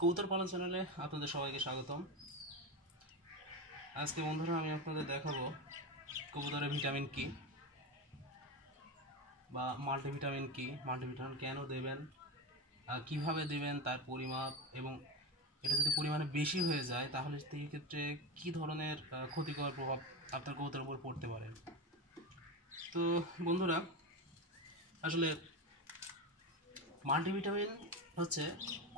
কবুতর পালন চ্যানেলে আপনাদের সবাইকে স্বাগতম। আজকে বন্ধুরা আমি আপনাদের দেখাবো কবুতরের ভিটামিন কি বা মাল্টিভিটামিন কি, মাল্টিভিটামিন কেন দেবেন, কিভাবে দেবেন, তার পরিমাপ, এবং এটা যদি পরিমাণে বেশি হয়ে যায় তাহলে সেই ক্ষেত্রে কী ধরনের ক্ষতিকর প্রভাব আপনার কবুতরের উপর পড়তে পারে। তো বন্ধুরা, আসলে মাল্টিভিটামিন হচ্ছে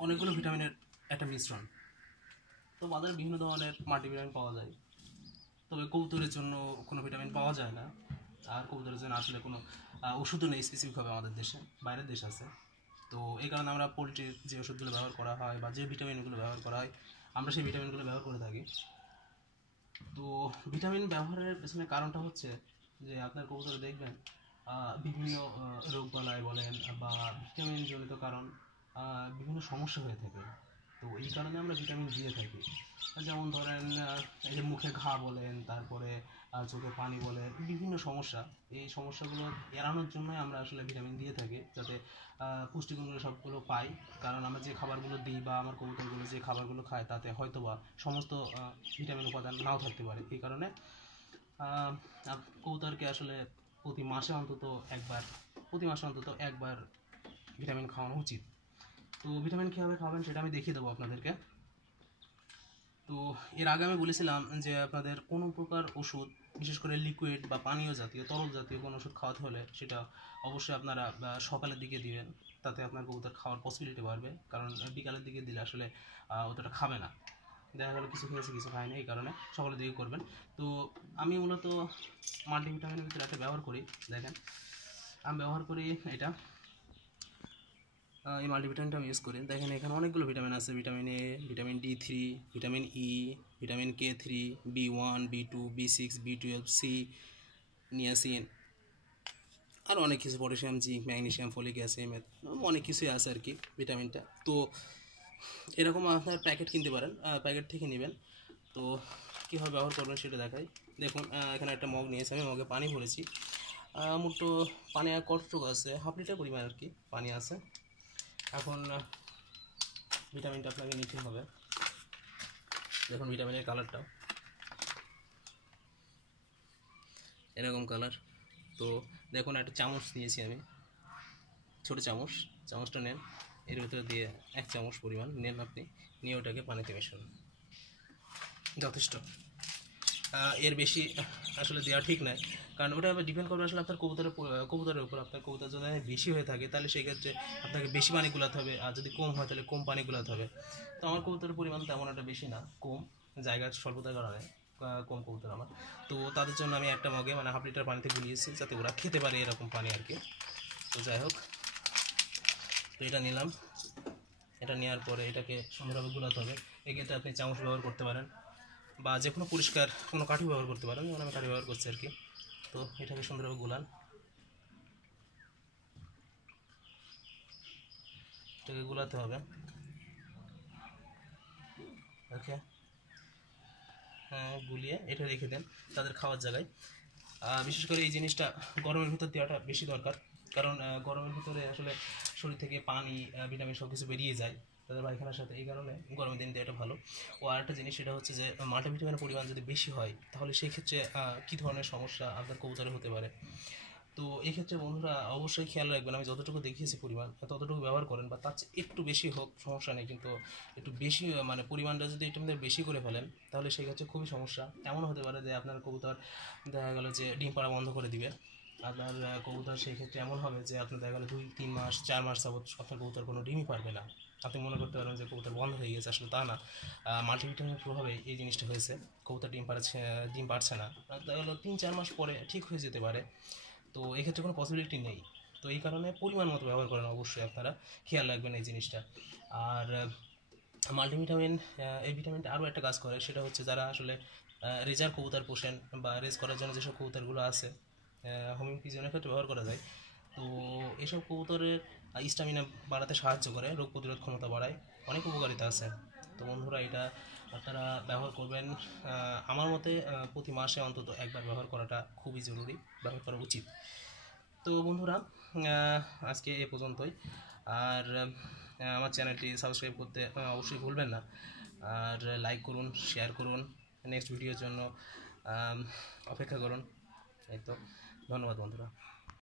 অনেকগুলো ভিটামিনের একটা মিশ্রণ। তো বাজারে বিভিন্ন ধরনের মাল্টিভিটামিন পাওয়া যায়, তবে কবুতরের জন্য কোনো ভিটামিন পাওয়া যায় না। আর কবুতরের জন্য আসলে কোনো ওষুধও নেই স্পেসিফিকভাবে আমাদের দেশে, বাইরের দেশ আছে। তো এই কারণে আমরা পোলট্রির যে ওষুধগুলো ব্যবহার করা হয় বা যে ভিটামিনগুলো ব্যবহার করা হয় আমরা সেই ভিটামিনগুলো ব্যবহার করে থাকি। তো ভিটামিন ব্যবহারের পেছনে কারণটা হচ্ছে যে আপনার কবুতরে দেখবেন বিভিন্ন রোগবালাই বলেন বা ভিটামিন জনিত কারণ বিভিন্ন সমস্যা হয়ে থাকে। তো এই কারণে আমরা ভিটামিন দিয়ে থাকি। যেমন ধরেন এই যে মুখে ঘা বলেন, তারপরে চোখে পানি বলেন, বিভিন্ন সমস্যা, এই সমস্যাগুলো এড়ানোর জন্যই আমরা আসলে ভিটামিন দিয়ে থাকি, যাতে পুষ্টিগুণগুলো সবগুলো পাই। কারণ আমরা যে খাবারগুলো দিই বা আমার কবুতরগুলো যে খাবারগুলো খায় তাতে হয়তোবা সমস্ত ভিটামিন উপাদান নাও থাকতে পারে। এই কারণে কবুতরকে আসলে প্রতি মাসে অন্তত একবার ভিটামিন খাওয়ানো উচিত। তো ভিটামিন কীভাবে খাওয়াবেন সেটা আমি দেখিয়ে দেবো আপনাদেরকে। তো এর আগে আমি বলেছিলাম যে আপনাদের কোনো প্রকার ওষুধ, বিশেষ করে লিকুইড বা পানীয় জাতীয়, তরল জাতীয় কোনো ওষুধ খাওয়াতে হলে সেটা অবশ্যই আপনারা সকালের দিকে দিবেন, তাতে আপনার কবুতর খাওয়ার পসিবিলিটি বাড়বে। কারণ বিকালের দিকে দিলে আসলে অতটা খাবে না, দেখা গেলো কিছু খেয়েছে কিছু খায়নি, এই কারণে সকালের দিকে করবেন। তো আমি মূলত মাল্টিভিটামিনের ভিতরে একটা ব্যবহার করি, দেখেন আমি ব্যবহার করি এটা, এই মাল্টিভিটামিনটা আমি ইউজ করি। দেখেন এখানে অনেকগুলো ভিটামিন আছে, vitamin A, vitamin D3, vitamin E, vitamin K3, B1, B2, B6, B12, C, niacin, আর অনেক কিছু, potassium, zinc, magnesium, folic acid, অনেক কিছুই আছে আর কি ভিটামিনটা। তো এরকম আপনার প্যাকেট কিনতে পারেন, প্যাকেট থেকে নেবেন। তো কীভাবে ব্যবহার করবেন সেটা দেখাই। দেখুন এখানে একটা মগ নিয়েছি, আমি মগে পানি ভরেছি, মোটো পানি আর কতটুকু আছে, হাফ লিটার পরিমাণ আর কি পানি আছে। এখন ভিটামিনটা আপনাকে নিতে হবে। দেখুন ভিটামিনের কালারটা এরকম কালার। তো দেখুন একটা চামচ নিয়েছি আমি, ছোটো চামচটা নেন, এর ভিতরে দিয়ে 1 চামচ পরিমাণ নেন আপনি, নিয়ে ওটাকে পানিতে মেশান, যথেষ্ট। এর বেশি আসলে দেওয়া ঠিক নয়, কারণ ওটা ডিপেন্ড করবে আসলে আপনার কবুতরের উপর। আপনার কবুতর যদি বেশি হয়ে থাকে তাহলে সেই ক্ষেত্রে আপনাকে বেশি পানি গুলাতে হবে, আর যদি কম হয় তাহলে কম পানি গুলাতে হবে। তো আমার কবুতরের পরিমাণ তেমন একটা বেশি না, কম, জায়গার স্বল্পতার কারণে কম কবুতর আমার। তো তাদের জন্য আমি একটা মগে মানে হাফ লিটার পানিতে গুলিয়েছি, যাতে ওরা খেতে পারে এরকম পানি আর কি। তো যাই হোক, তো এটা নিলাম, এটা নেওয়ার পরে এটাকে সুন্দরভাবে গুলাতে হবে। এক্ষেত্রে আপনি চামচ ব্যবহার করতে পারেন বা যে কোনো পরিষ্কার কোনো কাঠি ব্যবহার করতে পারেন, যেমন আমি কাঠি ব্যবহার করছি আর কি। তো এটাকে সুন্দরভাবে গুলান, এটাকে গুলাতে হবে। ওকে, গুলিয়ে এটা রেখে দেন তাদের খাওয়ার জায়গায়। বিশেষ করে এই জিনিসটা গরমের ভিতর দেওয়াটা বেশি দরকার, কারণ গরমের ভিতরে আসলে শরীর থেকে পানি, ভিটামিন সব কিছু বেরিয়ে যায় তাদের পায়খানার সাথে, এই কারণে গরমের দিন দেওয়াটা ভালো। ও আরেকটা জিনিস সেটা হচ্ছে যে মাল্টিভিটামিনের পরিমাণ যদি বেশি হয় তাহলে সেই ক্ষেত্রে কী ধরনের সমস্যা আপনার কবুতরে হতে পারে। তো এই ক্ষেত্রে বন্ধুরা অবশ্যই খেয়াল রাখবেন, আমি যতটুকু দেখিয়েছি পরিমাণ ততটুকু ব্যবহার করেন, বা তার চেয়ে একটু বেশি হোক সমস্যা নেই, কিন্তু একটু বেশি মানে পরিমাণটা যদি একটু বেশি করে ফেলেন তাহলে সেই ক্ষেত্রে খুবই সমস্যা। এমন হতে পারে যে আপনার কবুতর দেখা গেলো যে ডিম পাড়া বন্ধ করে দিবে। আপনার কবুতর সেই ক্ষেত্রে এমন হবে যে আপনার দেখা গেলো 2-3 মাস 4 মাস যাবত আপনার কবুতর কোনো ডিমই পারবে না। আপনি মনে করতে পারেন যে কবুতর বন্ধ হয়ে গেছে, আসলে তা না, মাল্টিভিটামিনের প্রভাবে এই জিনিসটা হয়েছে, কবুতর ডিম পারছে না। দেখা গেলো 3-4 মাস পরে ঠিক হয়ে যেতে পারে। তো এক্ষেত্রে কোনো পসিবিলিটি নেই। তো এই কারণে পরিমাণ মতো ব্যবহার করেন, অবশ্যই আপনারা খেয়াল রাখবেন এই জিনিসটা। আর মাল্টিভিটামিন, এই ভিটামিনটা আরও একটা কাজ করে, সেটা হচ্ছে যারা আসলে রেজার কবুতর পোষেন বা রেজ করার জন্য যেসব কবুতরগুলো আছে, হোমিং পিজনের ক্ষেত্রে ব্যবহার করা যায়। তো এসব কবুতরের স্ট্যামিনা বাড়াতে সাহায্য করে, রোগ প্রতিরোধ ক্ষমতা বাড়ায়, অনেক উপকারিতা আছে। তো বন্ধুরা এটা আপনারা ব্যবহার করবেন, আমার মতে প্রতি মাসে অন্তত একবার ব্যবহার করাটা খুবই জরুরি, ব্যবহার করা উচিত। তো বন্ধুরা আজকে এ পর্যন্তই। আর আমার চ্যানেলটি সাবস্ক্রাইব করতে অবশ্যই ভুলবেন না, আর লাইক করুন, শেয়ার করুন, নেক্সট ভিডিওর জন্য অপেক্ষা করুন। এই তো, ধন্যবাদ বন্ধুরা।